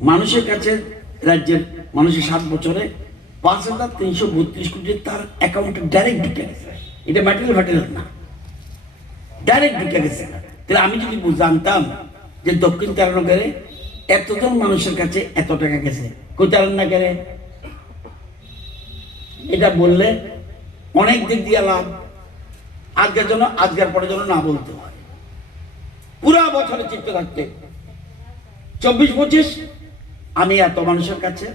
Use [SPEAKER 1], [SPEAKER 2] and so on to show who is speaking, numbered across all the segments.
[SPEAKER 1] মানুষের কাছে রাজ্যের মানুষের সাত বছরে পাঁচ হাজার তিনশো বত্রিশ কোটি তার অ্যাকাউন্টে ডাইরেক্ট ঢুকে গেছে। এটা ম্যাটেরিয়াল ফ্যাটেরিয়াল না। ডাইরেক্ট ঢুকে গেছে। তাহলে আমি যদি জানতাম যে দক্ষিণ তারানগরে এতজন মানুষের কাছে এত টাকা গেছে। তারান গেলে এটা বললে অনেক দিক দিয়ে লাভ। আজকের জন্য, আজকের পরে জন্য না বলতে হয়। পুরা বছরে চিত্ত থাকতে। চব্বিশ পঁচিশ আমি এত মানুষের কাছে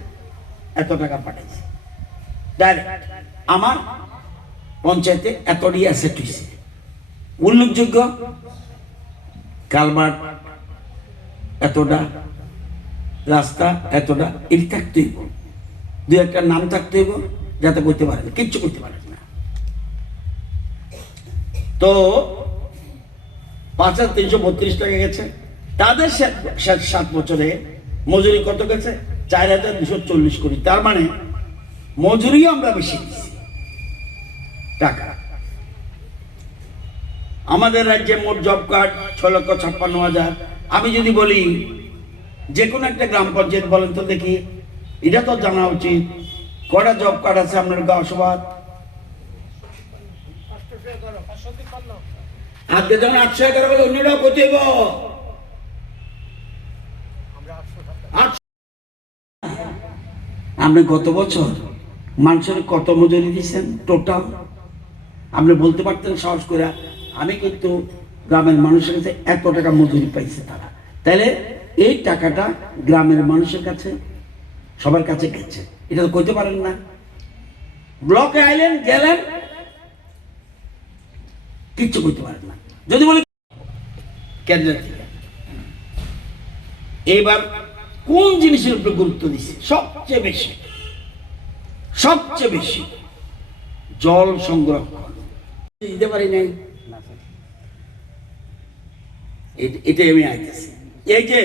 [SPEAKER 1] এত টাকা পাঠাইছি। ডাইরেক্ট আমার পঞ্চায়েতে এতটি অ্যাসেট হয়েছে উল্লেখযোগ্য কালবার এতটা, রাস্তা এতটা এটি থাকতে হইব। দু একটা নাম থাকতে হইব, যাতে করতে পারে না কিচ্ছু করতে পারে না। তো, পাঁচ হাজার তিনশো বত্রিশ টাকা গেছে। তাদের সাত বছরে মজুরি কত গেছে? চার হাজার দুশো চল্লিশ কোটি। তার মানে মজুরিও আমরা বেশি টাকা। আমাদের রাজ্যে মোট জব কার্ড ছ লক্ষ ছাপ্পান্ন হাজার। আমি যদি বলি যে কোনো একটা গ্রাম পঞ্চায়েত বলেন তো দেখি। এটা তো জানা উচিত। কটা জব কার্ড আছে আপনার গাঁও সভার? আজকে আটশো এগারো গো আটশো। আপনি গত বছর মানুষের কত মজুরি দিয়েছেন? টোটাল আপনি বলতে পারতেন সাহস করে, আমি কিন্তু গ্রামের মানুষের কাছে এত টাকা মজুরি পাইছে তারা। তাহলে এই টাকাটা গ্রামের মানুষের কাছে, সবার কাছে গেছে। এটা তো কইতে পারেন না। ব্লকে আইলেন, গেলেন, কিচ্ছু করতে পারেন না। যদি বলি কেন্দ্রের থেকে। এবার কোন জিনিসের উপরে গুরুত্ব দিচ্ছে সবচেয়ে বেশি। সবচেয়ে বেশি জল সংরক্ষণ। দিতে পারি নাই? এটাই আমি আইতেছি। এই যে